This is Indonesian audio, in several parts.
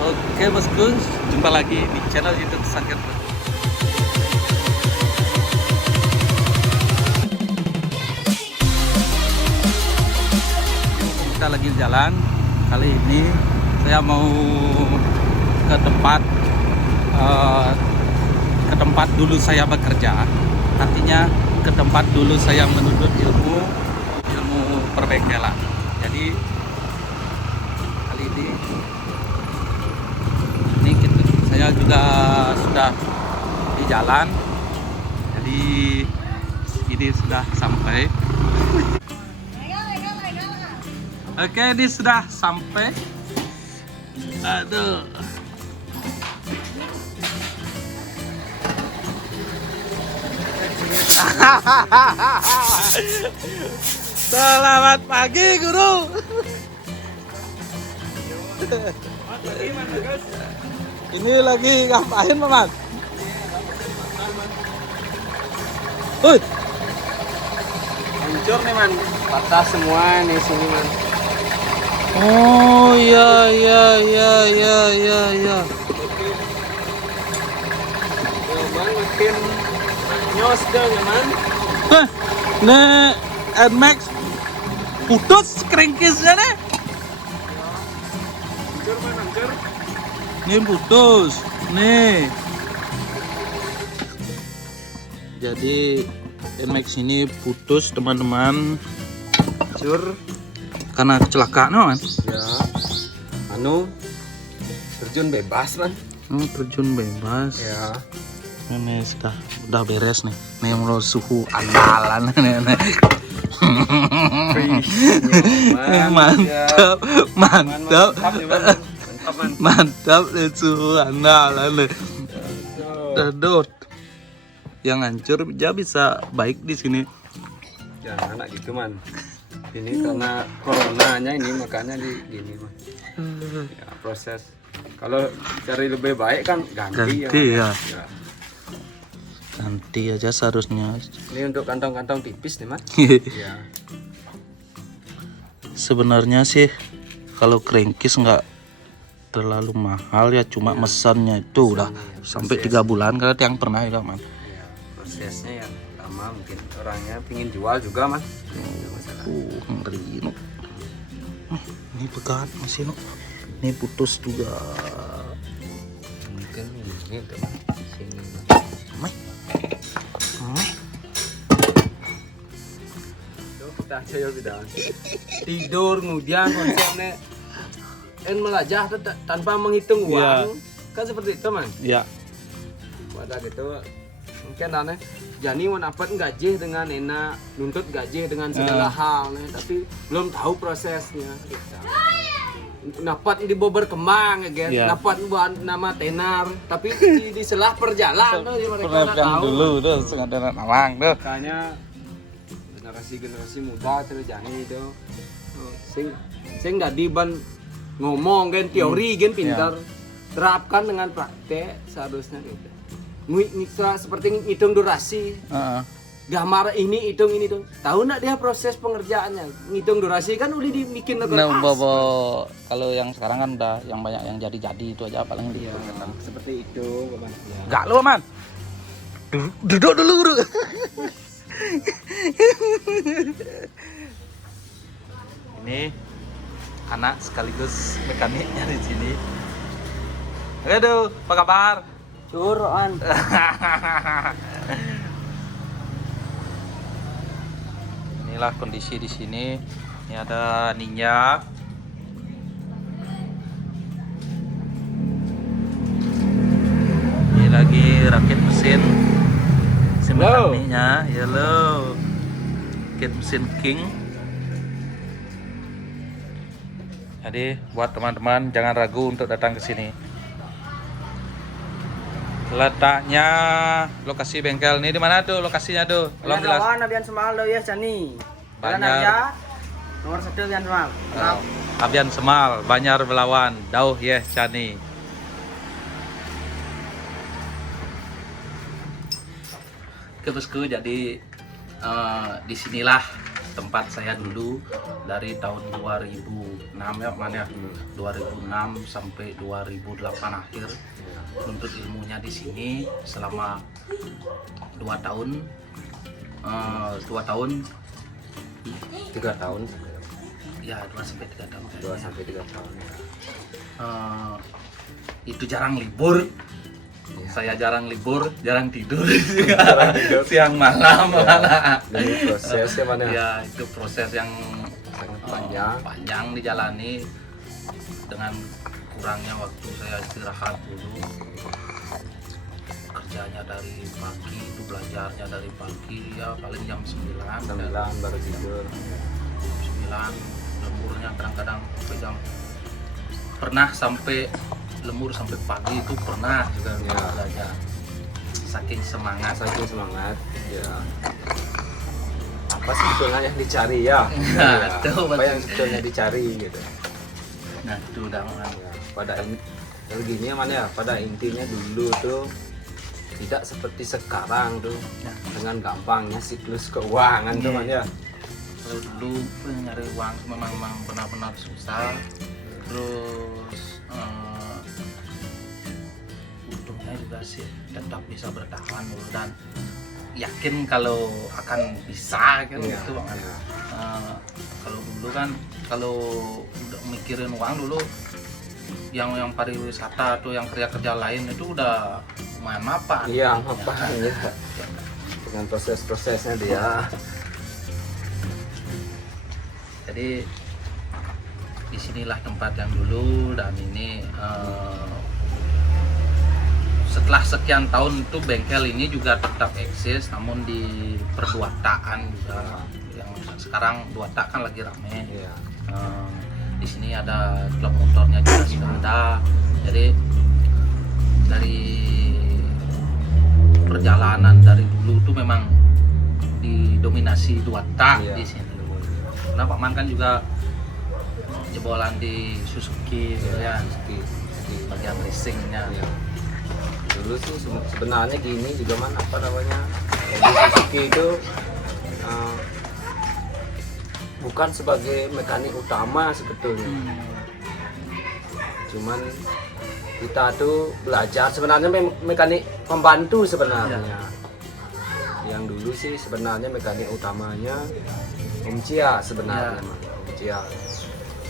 Oke bosku, jumpa lagi di channel YouTube Sangkir. Kita lagi jalan. Kali ini saya mau ke tempat dulu saya bekerja. Artinya ke tempat dulu saya menuntut ilmu perbengkelan. Jadi kali ini saya juga sudah di jalan, jadi ini sudah sampai. Oke, ini sudah sampai. Aduh. Selamat pagi, Guru. Ini lagi ngapain, Maman? Woi, Hancur nih man, patah semua nih sini man. oh ya. Man makin nyos dah ya man. Nih, Nmax putus keringkisnya nih. Hancur man, hancur. Ini putus, nih. Jadi Nmax ini putus teman-teman, Hancur. karena kecelakaan man. Ya. Terjun bebas man. Terjun bebas. Ya. Ini udah beres nih. Nih menurut suhu andalan nih. Mantap. Mantap nih suhu andalan nih. Dadot. Yang hancur dia bisa baik di sini. Jangan anak gitu man. Ini karena coronanya ini makanya di gini man. Ya, proses. Kalau cari lebih baik kan ganti Ya. Ya. Ganti aja seharusnya. Ini untuk kantong-kantong tipis nih man. Ya. Sebenarnya sih kalau crankcase nggak terlalu mahal ya, cuma mesannya itu udah sampai 3 bulan kalau yang pernah itu man. Ya, prosesnya yang lama mungkin orangnya pingin jual juga man. Ngeri no. Ini pegat masih no. Ini putus juga. Mungkin ini tuh man. Sini man. Kita aja ya bidang. Tidur kemudian konsepnya melajah tanpa menghitung uang. Kan seperti itu man. Ya. Pada gitu mungkin aneh Jani mau dapat gaji dengan enak, nuntut gaji dengan segala hal nih, tapi belum tahu prosesnya gitu. Dapat di bobor kembang ya guys, dapat buat nama tenar, tapi di selah perjalanan tuh mereka nggak tahu. Dulu tuh sengaja nawang tuh. Makanya generasi muda terus Jani itu sing dadi ban ngomong kan teori kan pintar, terapkan dengan praktek seharusnya gitu. Seperti ngitung durasi, gambar ini hitung ini tuh. Tahu nggak dia proses pengerjaannya? Ngitung durasi kan udah dibikin Nah, kalau yang sekarang kan udah yang banyak yang jadi itu aja paling ya, seperti itu, Bapak. Ya. Enggak lu, Man. Duduk dulu, Bro. Ini anak sekaligus mekaniknya di sini. Aduh, apa kabar? Curan. Inilah kondisi di sini. Ini ada Ninja. Ini lagi rakit mesin mekaniknya. Halo. Rakit mesin King. Jadi buat teman-teman jangan ragu untuk datang ke sini. Letaknya lokasi bengkel ini di mana tuh lokasinya tuh? Tolong jelas. Lawan Abian Semal lo ya Jani. Banyak. Aja. Nomor 1 Abian Semal. Abian Semal, Banjar Belawan, Dauh Yeh Cani. Oke bosku, jadi disinilah tempat saya dulu dari tahun 2006 ya man ya. 2006 sampai 2008 akhir menuntut ilmunya di sini selama 2 tahun. 2 tahun 3 tahun. ya 2 sampai 3 tahun 2 kayaknya. sampai 3 tahun. Itu jarang libur. Ya. Saya jarang libur, jarang tidur. Jarang tidur. Siang malam Demi proses ya mana? ya itu proses yang Sangat panjang. panjang dijalani dengan kurangnya waktu saya istirahat dulu. Kerjanya dari pagi, itu belajarnya dari pagi ya paling jam 9 9 baru tidur. 9 lemburnya kadang-kadang sampai jam, pernah sampai lembur sampai pagi itu pernah juga Ya. belajar saking semangat. Saking semangat ya. Apa sebetulnya yang dicari ya? Nah, Ya, itu apa yang sebetulnya dicari gitu. Nah itu udah Ya, pada intinya mana ya? Pada intinya dulu tuh tidak seperti sekarang tuh ya, dengan gampangnya siklus keuangan tuh Iya. man ya. kalau dulu nyari uang memang benar-benar susah. Terus untungnya juga sih tetap bisa bertahan dulu dan yakin kalau akan bisa kan Iya, gitu Bang. iya. Kalau dulu kan kalau udah mikirin uang dulu yang pariwisata atau yang kerja lain itu udah lumayan mapan. Iya, Ya apa kan? ya. Dengan proses-prosesnya dia. Jadi disinilah tempat yang dulu dan ini setelah sekian tahun itu bengkel ini juga tetap eksis namun di perduataan juga yang sekarang Duata kan lagi rame. Iya. Di sini ada klub motornya juga sudah ada. Jadi dari perjalanan dari dulu tuh memang didominasi Duata Iya. di sini. Karena Pak Man kan juga jebolan di Suzuki gitu ya, Jadi, bagian racingnya. iya. Dulu sih sebenarnya gini juga man apa namanya di Suzuki itu bukan sebagai mekanik utama sebetulnya. Cuman kita tuh belajar sebenarnya mekanik pembantu sebenarnya. Yang dulu sih sebenarnya mekanik utamanya Om Cia sebenarnya, Om Cia.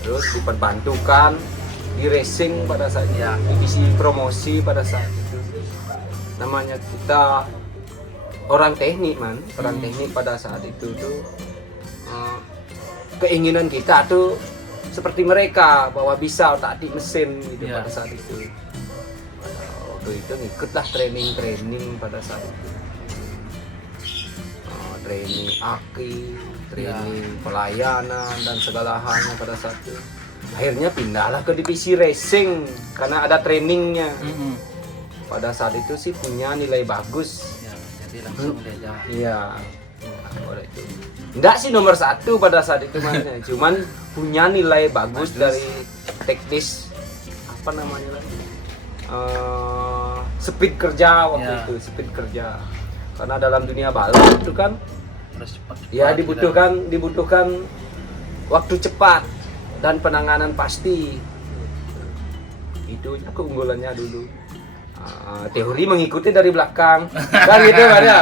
Terus diperbantukan di racing pada saat Ya. divisi promosi pada saat itu. Namanya kita orang teknik man, orang teknik pada saat itu tuh keinginan kita tuh seperti mereka bahwa bisa otak-atik mesin gitu Ya. pada saat itu. Waktu itu ngikutlah training pada saat itu. Training aki, training pelayanan dan segala halnya pada saat itu. Akhirnya pindahlah ke divisi racing karena ada trainingnya. Pada saat itu sih punya nilai bagus. Ya, jadi langsung diajak. Iya. Pada itu. Enggak sih nomor 1 pada saat itu Mas. Cuman punya nilai bagus dari teknis apa namanya lagi? Speed kerja waktu Ya. itu, speed kerja. Karena dalam dunia balap itu kan Terus cepat. ya dibutuhkan waktu cepat dan penanganan pasti. Itu keunggulannya dulu. Teori mengikuti dari belakang kan gitu kan ya.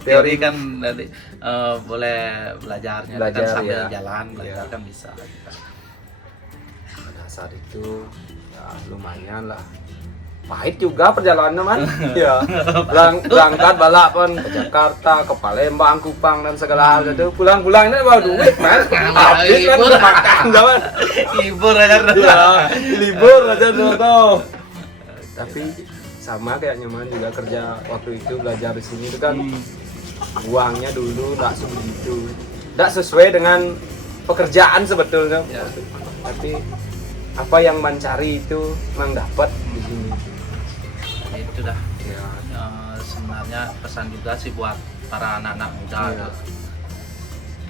Teori kan dari boleh belajarnya Belajar, kan sambil ya. jalan belajar Iya. kan bisa gitu. Pada saat itu ya lumayan lah. Pahit juga perjalanan man. Ya. Berangkat balapan ke Jakarta, ke Palembang, Kupang dan segala hal itu. Pulang-pulangnya bawa duit man. Habis kan libur. makan zaman. Libur aja Ya, libur aja dulu. Tapi sama kayak nyaman juga kerja waktu itu belajar di sini itu kan uangnya dulu nggak sebegitu, nggak sesuai dengan pekerjaan sebetulnya. Ya. Tapi apa yang mencari itu memang dapat di sini. Jadi itu dah Ya, sebenarnya pesan juga sih buat para anak-anak muda. Iya.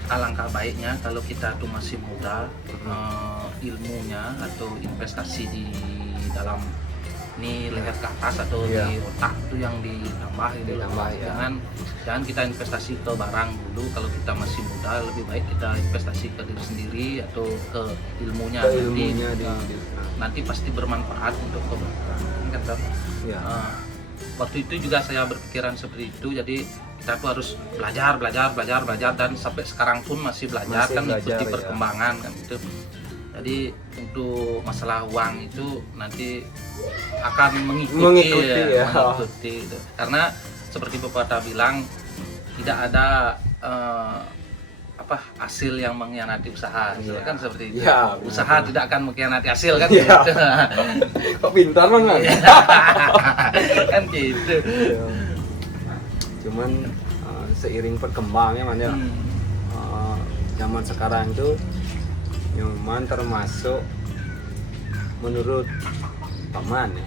Alangkah baiknya kalau kita tuh masih muda, ilmunya atau investasi di dalam ini leher ke atas atau Iya. di otak itu yang ditambah gitu. Ditambah, ya. Jangan kita investasi ke barang dulu. Kalau kita masih muda, lebih baik kita investasi ke diri sendiri atau ke ilmunya. Ke ilmunya Nanti pasti bermanfaat untuk ke belakang kan, Bang? ya. Waktu itu juga saya berpikiran seperti itu, jadi kita tuh harus belajar dan sampai sekarang pun masih belajar, Masih kan belajar, ikuti ya. perkembangan kan gitu. Jadi untuk masalah uang itu nanti akan mengikuti ya. mengikuti itu. Karena seperti Bapak bilang tidak ada hasil yang mengkhianati usaha. Iya. Kan seperti itu. Iya, benar. Usaha tidak akan mengkhianati hasil kan Iya. gitu. Kok pintar banget. Kan gitu. Cuman seiring perkembangannya man ya, zaman sekarang itu Nyoman termasuk menurut paman ya,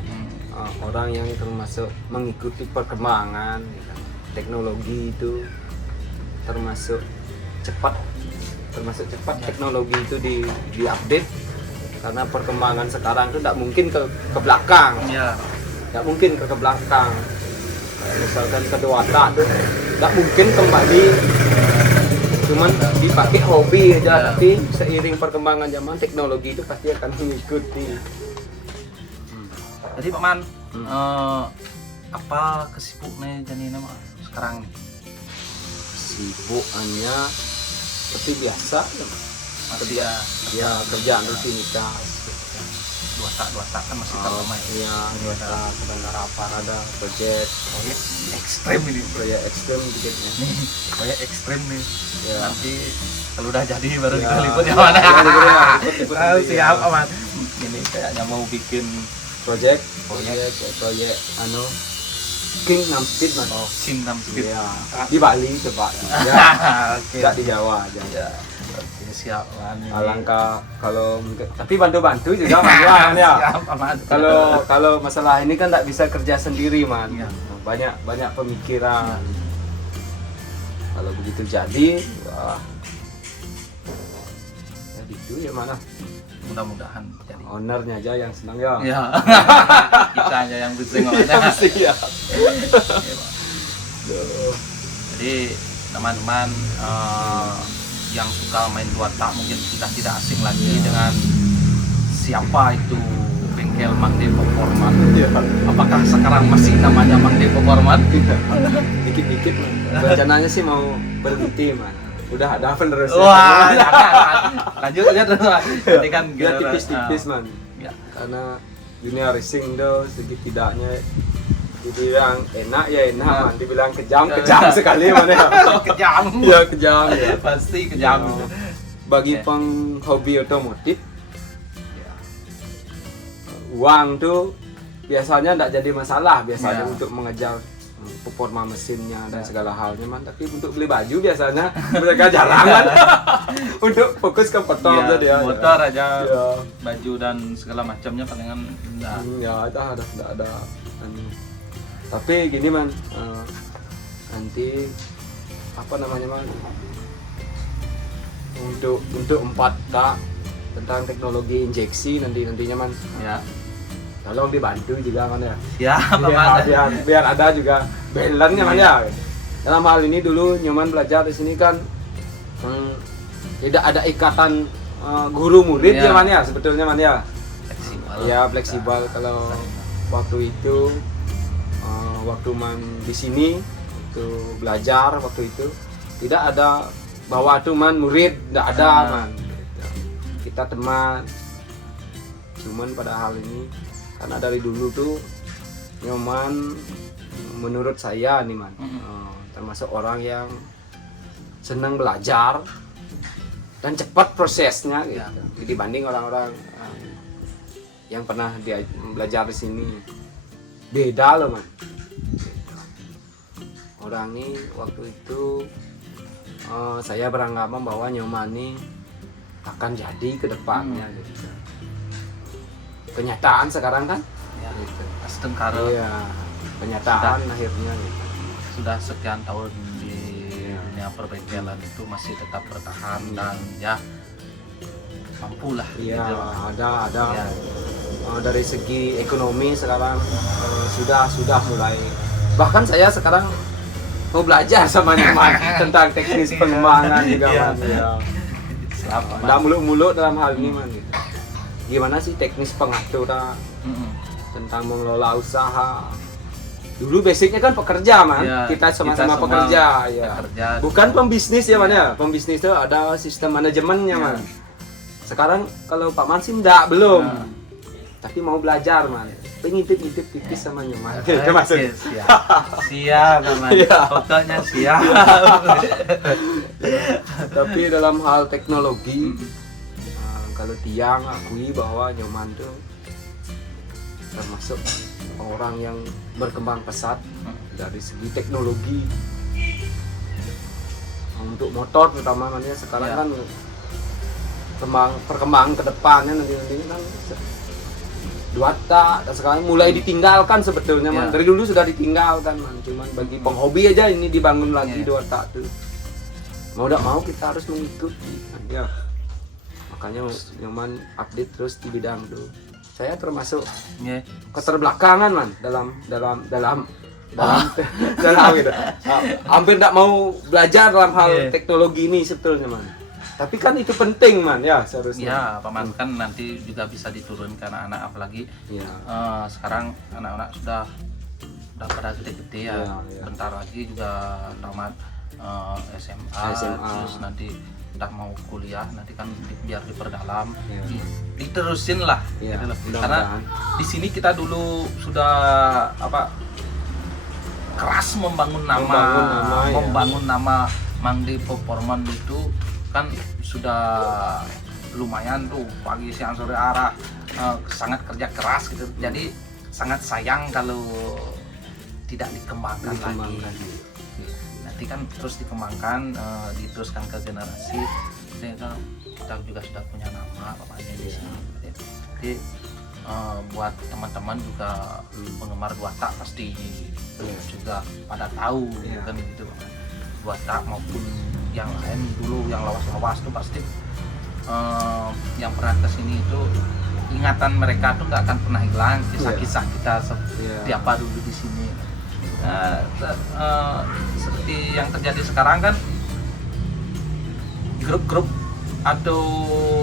orang yang termasuk mengikuti perkembangan ya, teknologi itu termasuk cepat teknologi itu diupdate, karena perkembangan sekarang itu tidak mungkin ke belakang. Ya. Nggak mungkin ke belakang. Kayak misalkan ke Dewata tuh nggak mungkin kembali, cuman dipakai hobi aja. Ya. Tapi seiring perkembangan zaman, teknologi itu pasti akan mengikuti. Jadi Pak Man, apa kesibukannya jadi nama sekarang nih? Sibukannya seperti biasa Masih ya, kerjaan rutinitas. dua tak kan masih tak main. Iya, biasa kadang harapan ada proyek Ekstrem ini. proyek ekstrem dikitnya. Kayak ekstrem nih. Ya. Nanti kalau udah jadi baru Ya. kita liput ya mana? Ya, liput nanti, Siap ya. Aman. Ini kayaknya mau bikin proyek anu King Namspeed man. oh sing 6 speed. Iya. Di Bali coba. Ya. Oke. Tidak di Jawa aja. Ya. Oke, siap Man. Ini. Alangkah kalau mungkin, tapi bantu-bantu juga man ya. Siap Aman. Kalau masalah ini kan tidak bisa kerja sendiri man. Iya. Banyak pemikiran. Kalau begitu jadi, wah. Ya gitu ya mana. Mudah-mudahan jadi. Ownernya aja yang senang ya. Ya. Kita aja yang pusing Aman. Siap. Jadi teman-teman yang suka main dua tak mungkin sudah tidak asing lagi dengan siapa itu bengkel Mang Depo Forman. Iya. Apakah sekarang masih namanya Mang Depo Forman? Dikit-dikit man. Rencananya sih mau berhenti man. Udah ada penerus. Wah, jangan. Lanjut aja terus. Nanti kan Biar kita- tipis-tipis man. Ya. Karena dunia racing tuh setidaknya dibilang enak ya enak man, dibilang kejam sekali man ya. Kejam. Ya kejam ya. Pasti kejam. Ya. Bagi Oke. penghobi otomotif, uang tuh biasanya tidak jadi masalah biasanya Ya. untuk mengejar performa mesinnya dan segala halnya man. Tapi untuk beli baju biasanya mereka jarang kan. Untuk fokus ke motor Ya, aja dia. motor aja, Ya. baju dan segala macamnya palingan enggak. Ya ada. Tapi gini man, nanti apa namanya man, untuk 4K tentang teknologi injeksi nantinya man, Ya. tolong dibantu juga man ya. Ya, Pak Ya, Man. biar ada juga balance-nya man ya. Dalam hal ini dulu Nyoman belajar di sini kan tidak ada ikatan guru murid Ya. ya man ya sebetulnya man ya. Fleksibel. Ya fleksibel. Kalau waktu itu waktu man di sini itu belajar waktu itu tidak ada bahwa tuh man murid, tidak ada man. Kita teman. Cuman pada hal ini karena dari dulu tuh Nyoman menurut saya nih man termasuk orang yang senang belajar dan cepat prosesnya gitu. Ya. Dibanding orang-orang yang pernah dia belajar di sini. Beda loh man. Orang ini waktu itu saya beranggapan bahwa Nyoman ini akan jadi ke depannya gitu. Kenyataan sekarang kan? Ya. Gitu. Astengkara Iya, kenyataan akhirnya gitu. sudah sekian tahun di Ya. dunia perbengkelan itu masih tetap bertahan dan ya mampulah Iya, gitu. ada Ya. dari segi ekonomi sekarang sudah mulai, bahkan saya sekarang mau belajar sama Nyoman tentang teknis pengembangan juga man. Ya. Nggak muluk-muluk dalam hal ini man. Gitu. Gimana sih teknis pengaturan tentang mengelola usaha? Dulu basicnya kan pekerja man, Ya, kita sama-sama semua pekerja, ya. pekerja. Bukan pembisnis ya man ya. Pembisnis itu ada sistem manajemennya man. Sekarang kalau Pak Man sih belum. Tapi mau belajar man. Ngintip-ngintip tipis sama Nyoman. Itu maksud. Siap teman. Iya. Pokoknya siap. Tapi dalam hal teknologi, kalau Tiang akui bahwa Nyoman tuh termasuk orang yang berkembang pesat dari segi teknologi. Untuk motor terutama man, ya, sekarang kan perkembangan ke depannya nanti kan dua tak dan sekarang mulai ditinggalkan sebetulnya man. Dari dulu sudah ditinggalkan man, cuman bagi penghobi aja ini dibangun lagi dua tak tuh. Mau tidak mau kita harus mengikuti ya. Makanya Nyoman update terus di bidang itu. Saya termasuk keterbelakangan man dalam gitu. Hampir tidak mau belajar dalam hal teknologi ini sebetulnya man. Tapi kan itu penting man ya seharusnya. Ya, Paman kan nanti juga bisa diturunkan anak-anak, apalagi sekarang anak-anak sudah pada gede-gede ya. Bentar lagi juga tamat SMA, terus nanti udah mau kuliah, nanti kan biar diperdalam, diterusin lah. Karena di sini kita dulu sudah keras membangun nama Mangdi Performance itu kan sudah lumayan tuh, pagi siang sore arah, sangat kerja keras gitu. Jadi sangat sayang kalau tidak dikembangkan lagi. Nanti kan terus dikembangkan, diteruskan ke generasi. Jadi kita juga sudah punya nama bapaknya di sini. Jadi buat teman-teman juga penggemar dua tak pasti juga pada tahu kan gitu. Dua tak maupun yang lain dulu yang lawas-lawas tuh pasti yang pernah kesini itu ingatan mereka tuh nggak akan pernah hilang, kisah-kisah kita seperti apa dulu di sini. Seperti yang terjadi sekarang kan grup-grup atau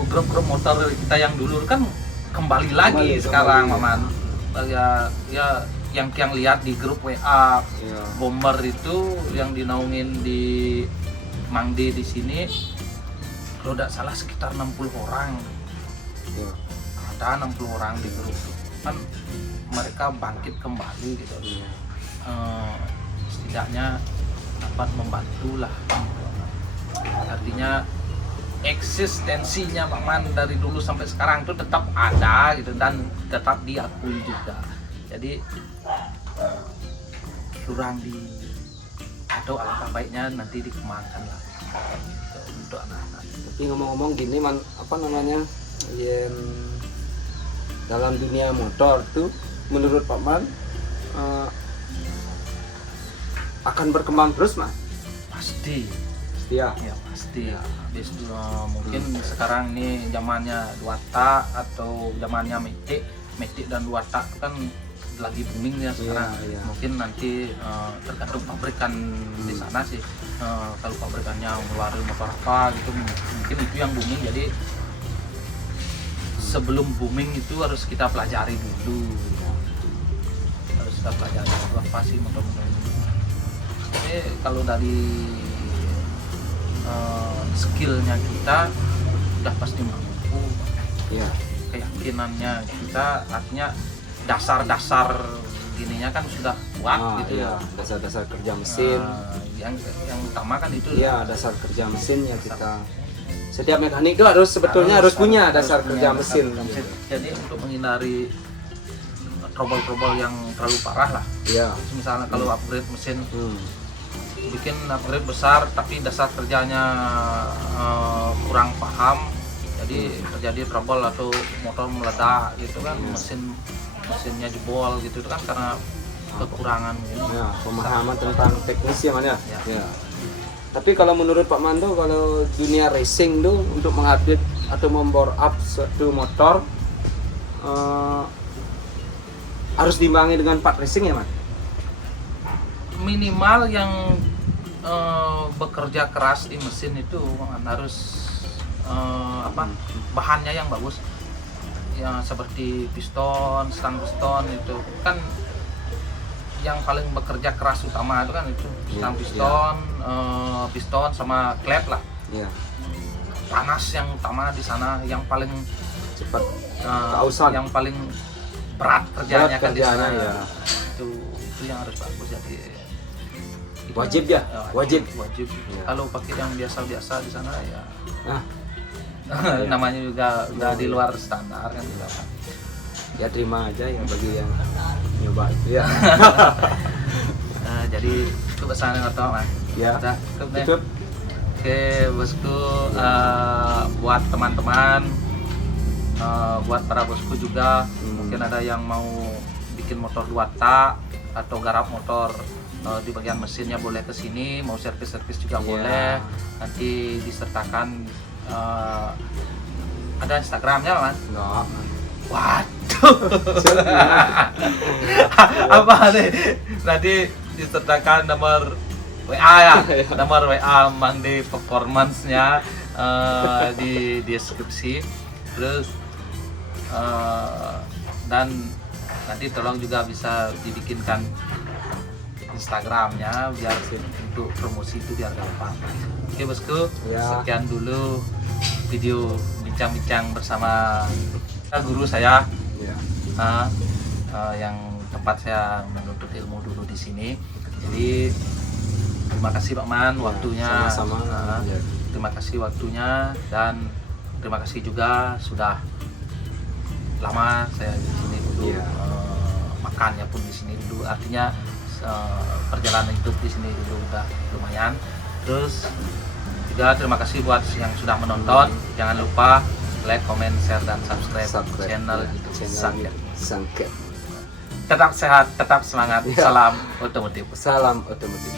grup-grup motor kita yang dulu kan kembali lagi sekarang Maman. Ya yang lihat di grup WA Bomber itu yang dinaungin di Mangdi di sini, kalau tidak salah sekitar 60 orang. Ada 60 orang di grup kan, mereka bangkit kembali gitu. Setidaknya dapat membantu lah. Artinya eksistensinya Pak Man dari dulu sampai sekarang itu tetap ada gitu dan tetap diakui juga. Jadi kurang atau alangkah baiknya nanti dikembangkan lah gitu, untuk anak-anak. Tapi ngomong-ngomong gini man, dalam dunia motor tuh menurut Pak Man akan berkembang terus man? Pasti. Ya Pasti. Habis mungkin sekarang nih zamannya dua tak atau zamannya metik dan dua tak kan lagi booming ya sekarang. Mungkin nanti tergantung pabrikan di sana sih. Kalau pabrikannya ngeluarin motor apa gitu, mungkin itu yang booming. Jadi sebelum booming itu harus kita pelajari dulu. Harus kita pelajari apa sih motor-motor ini. Jadi kalau dari skillnya kita udah pasti mampu. Keyakinannya kita, artinya dasar-dasar gininya kan sudah kuat gitu ya. Dasar-dasar kerja mesin. Yang utama kan itu. Dasar kerja mesin ya kita. Setiap mekanik itu sebetulnya harus punya dasar kerja mesin. Jadi untuk menghindari trouble-trouble yang terlalu parah lah. Misalnya kalau upgrade mesin, bikin upgrade besar tapi dasar kerjanya kurang paham, jadi terjadi trouble atau motor meledak gitu kan, mesinnya jebol gitu kan karena kekurangan pemahaman tentang teknis ya man ya. Tapi kalau menurut Pak Mando, kalau dunia racing tuh untuk mengupdate atau membore up suatu motor harus diimbangi dengan part racing ya, Man? Minimal yang bekerja keras di mesin itu harus bahannya yang bagus, ya seperti piston, stang piston itu kan yang paling bekerja keras utama itu kan itu stang piston, piston sama klep lah. Iya. Panas yang utama di sana, yang paling Cepat kausan. yang paling berat kerjanya kan di sana. ya. Itu yang harus bagus, jadi Wajib ya, wajib. Ya. Kalau pakai yang biasa-biasa di sana ya Nah, namanya juga udah di luar standar kan juga. ya terima aja ya bagi yang nyoba itu ya. Jadi itu pesan yang pertama, Man. Ya. Udah, cukup deh. Cukup. Oke, bosku, buat teman-teman, buat para bosku juga, mungkin ada yang mau bikin motor 2 tak atau garap motor di bagian mesinnya, boleh ke sini, mau servis-servis juga boleh. Nanti disertakan ada Instagramnya, Man. Enggak. Waduh. Apa nih? Nanti disertakan nomor WA ya, nomor WA Mang di performance-nya di deskripsi. Terus dan nanti tolong juga bisa dibikinkan Instagramnya biar untuk promosi itu biar gampang. Oke bosku, Ya. sekian dulu video bincang-bincang bersama guru saya Ya. yang tempat saya menuntut ilmu dulu di sini. Jadi terima kasih Pak Man waktunya. Sama-sama. Ya. Terima kasih waktunya dan terima kasih juga sudah lama saya di sini dulu. Iya. Makannya pun di sini dulu. Artinya perjalanan hidup di sini dulu udah lumayan. Terus juga terima kasih buat yang sudah menonton. Jangan lupa like, comment, share dan subscribe channel ya, YouTube channel Sangket. Sangket. Tetap sehat, tetap semangat. Ya. Salam otomotif. Salam otomotif.